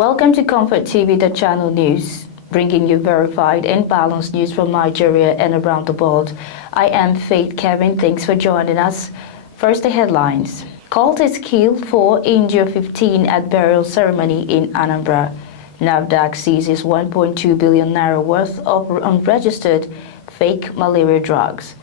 Welcome to ComfortTV.channel news, bringing you verified and balanced news from Nigeria and around the world. I am Faith Kevin. Thanks for joining us. First, the headlines. Cult is killed for injure 15 at burial ceremony in Anambra. NAFDAC seizes 1.2 billion naira worth of unregistered fake malaria drugs.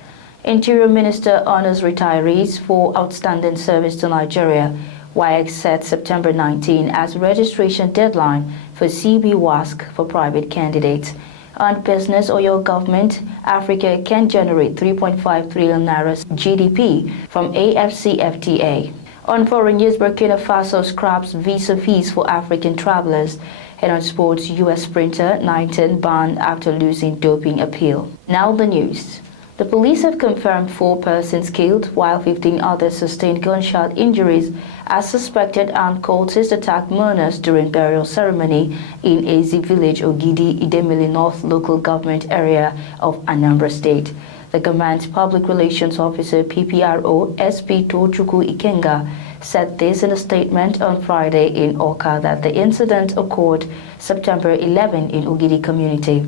Interior Minister honors retirees for outstanding service to Nigeria. WAEC set September 19 as registration deadline for CB-WASC for private candidates. On business or your government, Africa can generate 3.5 trillion naira GDP from AFCFTA. On foreign news, Burkina Faso scraps visa fees for African travelers. And on sports, U.S. sprinter N1.2bn banned after losing doping appeal. Now the news. The police have confirmed 4 persons killed while 15 others sustained gunshot injuries as suspected armed cultists attacked mourners during burial ceremony in Ezi village, Ogidi, Idemili North local government area of Anambra State. The command's public relations officer PPRO SP Tochukwu Ikenga said this in a statement on Friday in Oka that the incident occurred September 11 in Ogidi community.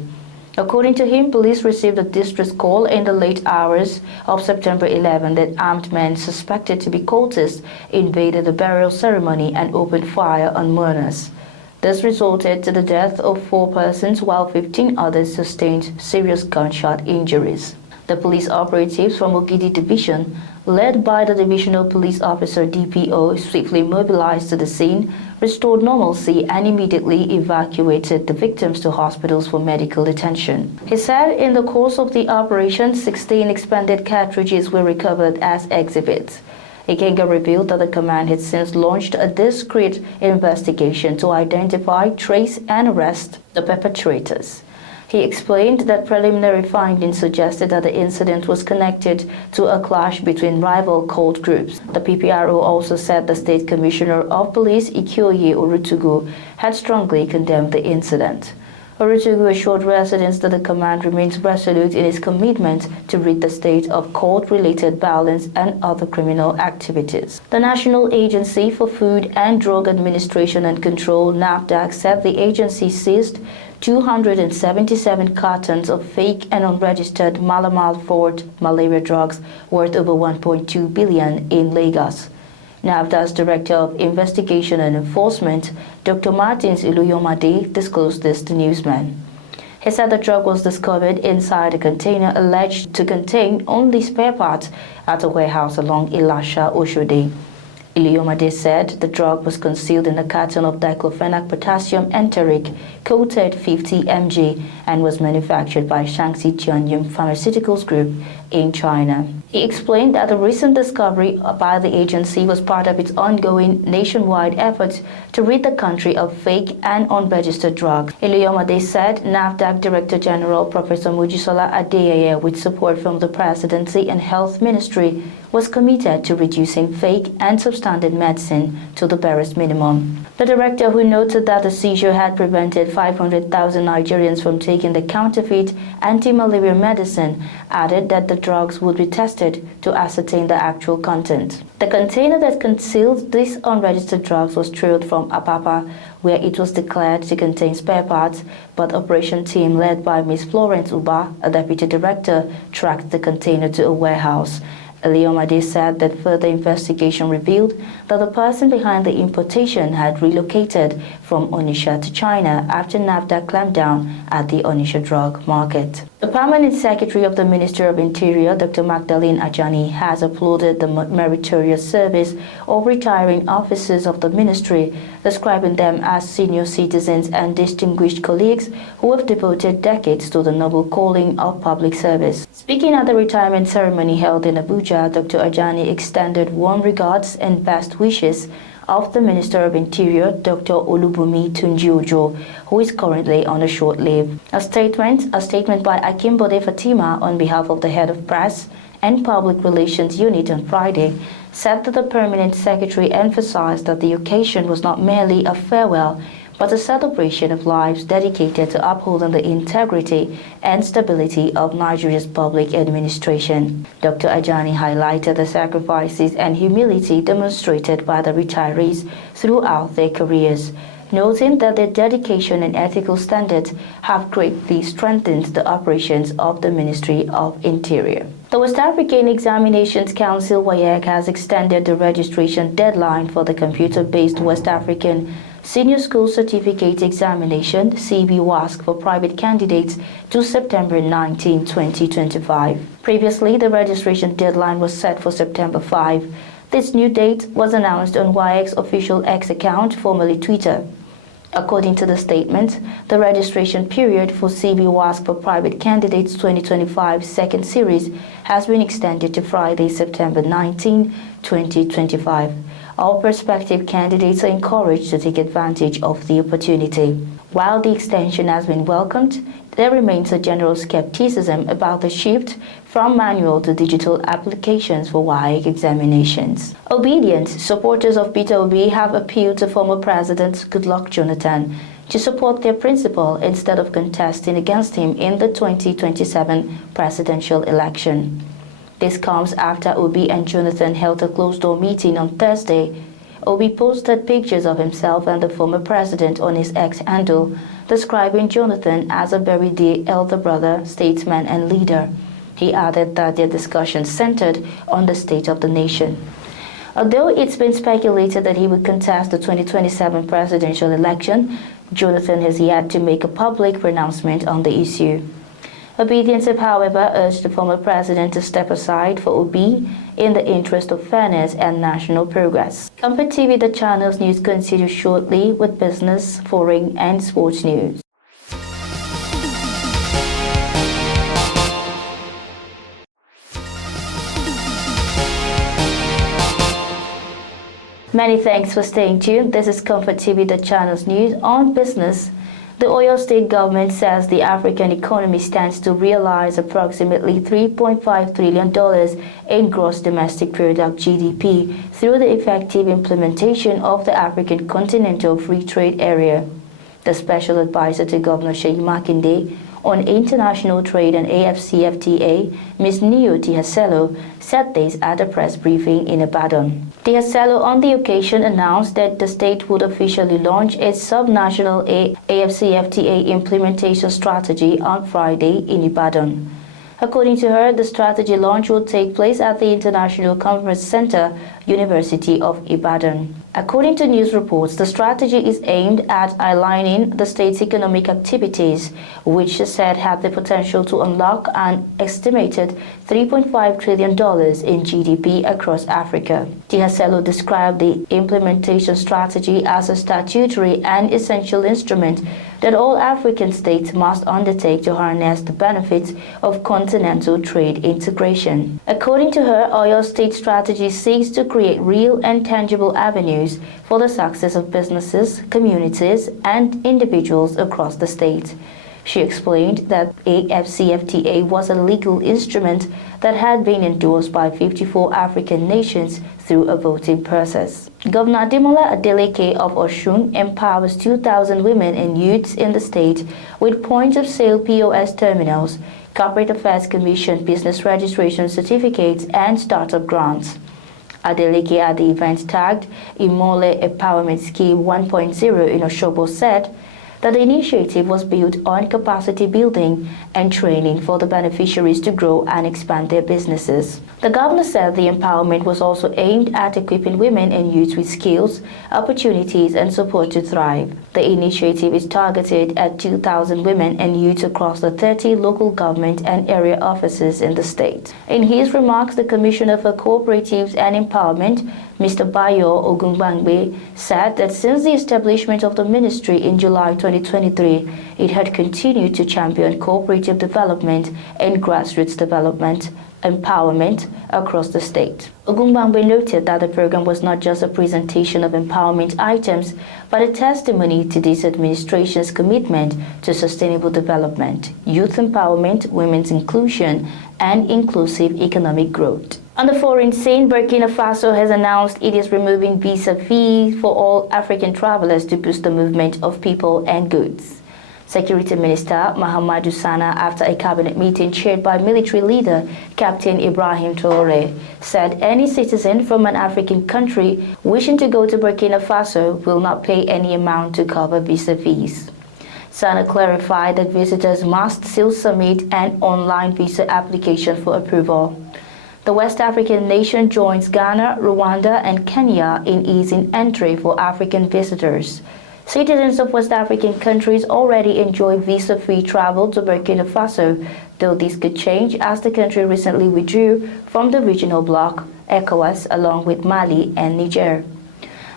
According to him, police received a distress call in the late hours of September 11 that armed men suspected to be cultists invaded the burial ceremony and opened fire on mourners. This resulted to the death of 4 persons while 15 others sustained serious gunshot injuries. The police operatives from Ogidi Division, led by the Divisional Police Officer DPO, swiftly mobilized to the scene, restored normalcy and immediately evacuated the victims to hospitals for medical attention. He said in the course of the operation, 16 expanded cartridges were recovered as exhibits. Ikenga revealed that the command had since launched a discreet investigation to identify, trace, and arrest the perpetrators. He explained that preliminary findings suggested that the incident was connected to a clash between rival cult groups. The PPRO also said the State Commissioner of Police, Ikyoye Orutugu, had strongly condemned the incident. Orutugu assured residents that the command remains resolute in its commitment to rid the state of cult-related violence and other criminal activities. The National Agency for Food and Drug Administration and Control, NAFDAC, said the agency seized 277 cartons of fake and unregistered malamal-forward malaria drugs worth over 1.2 billion in Lagos. NAFDAC's Director of Investigation and Enforcement, Dr. Martins Iluyomade, disclosed this to newsmen. He said the drug was discovered inside a container alleged to contain only spare parts at a warehouse along Ilasha, Oshode. Iluyomade said the drug was concealed in a carton of diclofenac potassium enteric coated 50 mg and was manufactured by Shaanxi Tianyum Pharmaceuticals Group in China. He explained that the recent discovery by the agency was part of its ongoing nationwide efforts to rid the country of fake and unregistered drugs. Iluyomade said NAFDAC Director General Professor Mojisola Adeyeye, with support from the Presidency and Health Ministry, was committed to reducing fake and substandard medicine to the barest minimum. The director, who noted that the seizure had prevented 500,000 Nigerians from taking the counterfeit anti-malaria medicine, added that the drugs would be tested to ascertain the actual content. The container that concealed these unregistered drugs was trailed from Apapa, where it was declared to contain spare parts, but operation team led by Ms. Florence Uba, a deputy director, tracked the container to a warehouse. Iluyomade said that further investigation revealed that the person behind the importation had relocated from Onitsha to China after NAFDAC clamped down at the Onitsha drug market. The Permanent Secretary of the Ministry of Interior, Dr. Magdalene Ajani, has applauded the meritorious service of retiring officers of the ministry, describing them as senior citizens and distinguished colleagues who have devoted decades to the noble calling of public service. Speaking at the retirement ceremony held in Abuja, Dr. Ajani extended warm regards and best wishes of the Minister of Interior, Dr. Olubunmi Tunji-Ojo, who is currently on a short leave. A statement by Akimbode Fatima on behalf of the Head of Press and Public Relations Unit on Friday said that the Permanent Secretary emphasized that the occasion was not merely a farewell, but a celebration of lives dedicated to upholding the integrity and stability of Nigeria's public administration. Dr. Ajani highlighted the sacrifices and humility demonstrated by the retirees throughout their careers. noting that their dedication and ethical standards have greatly strengthened the operations of the Ministry of Interior. The West African Examinations Council (WAEC) has extended the registration deadline for the computer-based West African Senior School Certificate Examination (CBWASC) for private candidates to September 19, 2025. Previously, the registration deadline was set for September 5. This new date was announced on WAEC's official X account, formerly Twitter. According to the statement, the registration period for CBWASC for private candidates 2025 second series has been extended to Friday, September 19, 2025. All prospective candidates are encouraged to take advantage of the opportunity. While the extension has been welcomed, there remains a general skepticism about the shift from manual to digital applications for WAEC examinations. Obedient supporters of Peter Obi have appealed to former President Goodluck Jonathan to support their principal instead of contesting against him in the 2027 presidential election. This comes after Obi and Jonathan held a closed-door meeting on Thursday. Obi posted pictures of himself and the former president on his X handle, describing Jonathan as a very dear elder brother, statesman, and leader. He added that their discussions centered on the state of the nation. Although it's been speculated that he would contest the 2027 presidential election, Jonathan has yet to make a public pronouncement on the issue. Obedience have, however, urged the former president to step aside for Obi in the interest of fairness and national progress. ComfortTV.channel's news continues shortly with business, foreign, and sports news. Many thanks for staying tuned. This is ComfortTV.channel's news on business. The Oyo State government says the African economy stands to realize approximately $3.5 trillion in gross domestic product (GDP) through the effective implementation of the African Continental Free Trade Area. The special advisor to Governor Seyi Makinde on international trade and AfCFTA, Ms. Neo Tihasello, said this at a press briefing in Ibadan. Tihasello on the occasion announced that the state would officially launch its sub-national AfCFTA implementation strategy on Friday in Ibadan. According to her, the strategy launch will take place at the International Conference Center, University of Ibadan. According to news reports, the strategy is aimed at aligning the state's economic activities, which she said had the potential to unlock an estimated $3.5 trillion in GDP across Africa. Tihasello described the implementation strategy as a statutory and essential instrument that all African states must undertake to harness the benefits of continental trade integration. According to her, Oyo State strategy seeks to create real and tangible avenues for the success of businesses, communities, and individuals across the state. She explained that AfCFTA was a legal instrument that had been endorsed by 54 African nations through a voting process. Governor Ademola Adeleke of Osun empowers 2,000 women and youths in the state with point-of-sale POS terminals, Corporate Affairs Commission business registration certificates, and startup grants. Adeleke at the event tagged Imole Empowerment Scheme 1.0 in Osogbo said that the initiative was built on capacity building and training for the beneficiaries to grow and expand their businesses. The governor said the empowerment was also aimed at equipping women and youth with skills, opportunities, and support to thrive. The initiative is targeted at 2,000 women and youth across the 30 local government and area offices in the state. In his remarks, the Commissioner for Cooperatives and Empowerment, Mr. Bayo Ogungbangbe, said that since the establishment of the ministry in July 2023, it had continued to champion cooperative development and grassroots development empowerment across the state. Ogungbangbe noted that the program was not just a presentation of empowerment items, but a testimony to this administration's commitment to sustainable development, youth empowerment, women's inclusion, and inclusive economic growth. On the foreign scene, Burkina Faso has announced it is removing visa fees for all African travelers to boost the movement of people and goods. Security Minister Mahamadou Sana, after a cabinet meeting chaired by military leader Captain Ibrahim Traoré, said any citizen from an African country wishing to go to Burkina Faso will not pay any amount to cover visa fees. Sana clarified that visitors must still submit an online visa application for approval. The West African nation joins Ghana, Rwanda, and Kenya in easing entry for African visitors. Citizens of West African countries already enjoy visa-free travel to Burkina Faso, though this could change as the country recently withdrew from the regional bloc, ECOWAS, along with Mali and Niger.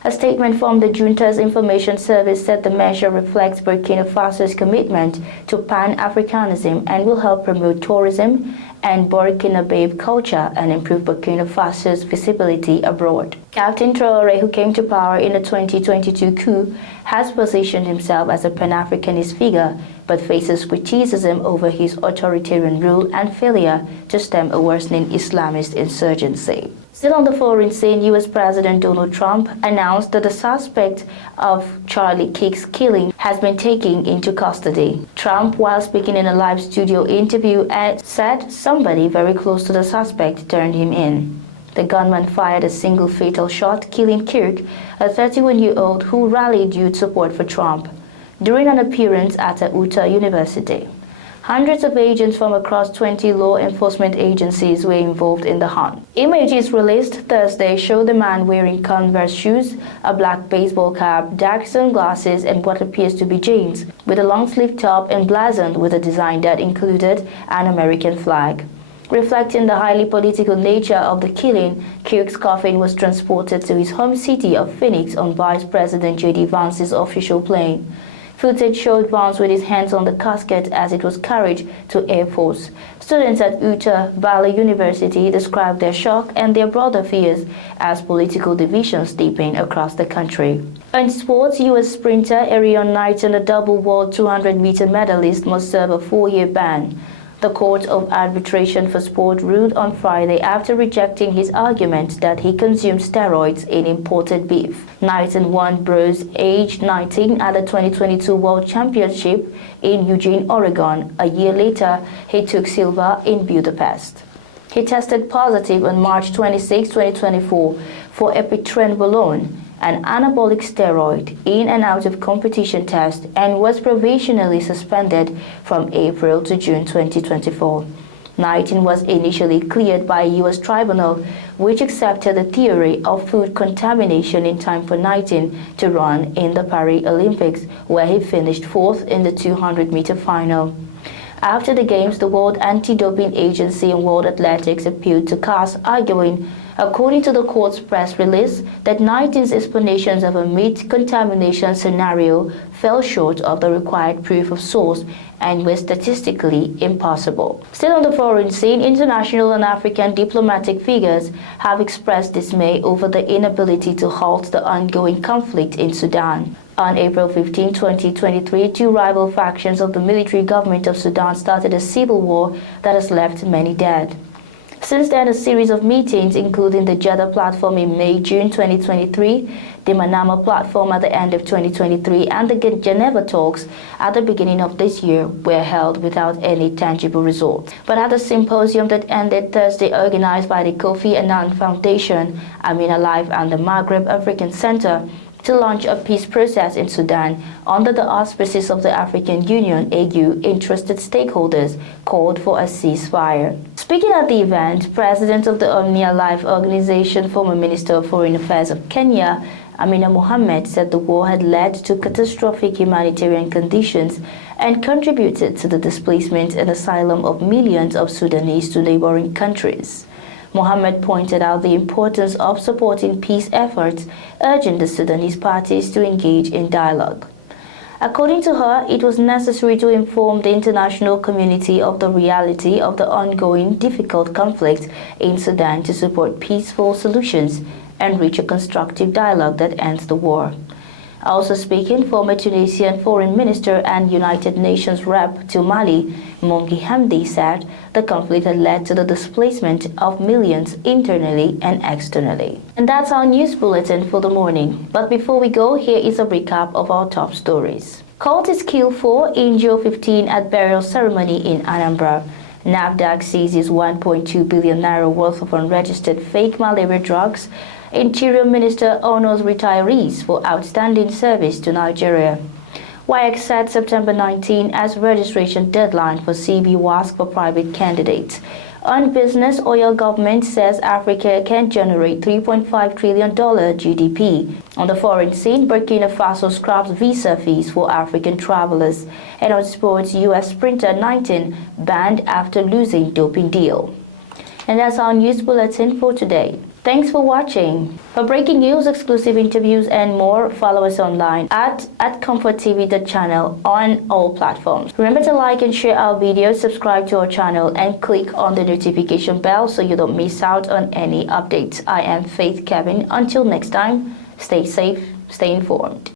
A statement from the Junta's Information Service said the measure reflects Burkina Faso's commitment to Pan-Africanism and will help promote tourism and Burkinabe culture and improve Burkina Faso's visibility abroad. Captain Traoré, who came to power in the 2022 coup, has positioned himself as a Pan-Africanist figure, but faces criticism over his authoritarian rule and failure to stem a worsening Islamist insurgency. Still on the foreign scene, U.S. President Donald Trump announced that the suspect of Charlie Kirk's killing has been taken into custody. Trump, while speaking in a live studio interview, said somebody very close to the suspect turned him in. The gunman fired a single fatal shot, killing Kirk, a 31-year-old who rallied youth support for Trump, during an appearance at a Utah university. Hundreds of agents from across 20 law enforcement agencies were involved in the hunt. Images released Thursday show the man wearing Converse shoes, a black baseball cap, dark sunglasses, and what appears to be jeans, with a long-sleeved top emblazoned with a design that included an American flag. Reflecting the highly political nature of the killing, Kirk's coffin was transported to his home city of Phoenix on Vice President J.D. Vance's official plane. Footage showed Vance with his hands on the casket as it was carried to Air Force. Students at Utah Valley University described their shock and their broader fears as political divisions deepen across the country. In sports, U.S. sprinter Erion Knighton, a double world 200-meter medalist, must serve a 4-year ban. The Court of Arbitration for Sport ruled on Friday after rejecting his argument that he consumed steroids in imported beef. Knighton won bronze aged 19 at the 2022 World Championship in Eugene, Oregon. A year later, he took silver in Budapest. He tested positive on March 26, 2024 for epitrenbolone, an anabolic steroid, in and out of competition test, and was provisionally suspended from April to June 2024. Knighton was initially cleared by a U.S. tribunal, which accepted the theory of food contamination in time for Knighton to run in the Paris Olympics, where he finished 4th in the 200-meter final. After the Games, the World Anti-Doping Agency and World Athletics appealed to CAS, arguing, according to the court's press release, that Knighton's explanations of a meat contamination scenario fell short of the required proof of source and were statistically impossible. Still on the foreign scene, international and African diplomatic figures have expressed dismay over the inability to halt the ongoing conflict in Sudan. On April 15, 2023, two rival factions of the military government of Sudan started a civil war that has left many dead. Since then, a series of meetings, including the Jeddah platform in May-June 2023, the Manama platform at the end of 2023, and the Geneva talks at the beginning of this year, were held without any tangible result. But at a symposium that ended Thursday, organized by the Kofi Annan Foundation, Amin Alive, and the Maghreb African Center, to launch a peace process in Sudan under the auspices of the African Union, AU, interested stakeholders called for a ceasefire. Speaking at the event, President of the Omnia Life Organization, former Minister of Foreign Affairs of Kenya, Amina Mohammed, said the war had led to catastrophic humanitarian conditions and contributed to the displacement and asylum of millions of Sudanese to neighboring countries. Mohammed pointed out the importance of supporting peace efforts, urging the Sudanese parties to engage in dialogue. According to her, it was necessary to inform the international community of the reality of the ongoing difficult conflict in Sudan to support peaceful solutions and reach a constructive dialogue that ends the war. Also speaking, former Tunisian Foreign Minister and United Nations rep to Mali, Mongi Hamdi, said the conflict had led to the displacement of millions internally and externally. And that's our news bulletin for the morning. But before we go, here is a recap of our top stories. Cultists kill 4, injure 15 at burial ceremony in Anambra. NAFDAC seizes 1.2 billion naira worth of unregistered fake malaria drugs. Interior Minister honors retirees for outstanding service to Nigeria. WAEC set September 19 as registration deadline for CB-WASC for private candidates. On business, oil government says Africa can generate $3.5 trillion GDP. On the foreign scene, Burkina Faso scraps visa fees for African travelers. And on sports, U.S. sprinter 19 banned after losing doping deal. And that's our news bulletin for today. Thanks for watching. For breaking news, exclusive interviews, and more, follow us online at ComfortTV.channel on all platforms. Remember to like and share our videos, subscribe to our channel, and click on the notification bell so you don't miss out on any updates. I am Faith Kevin. Until next time, stay safe, stay informed.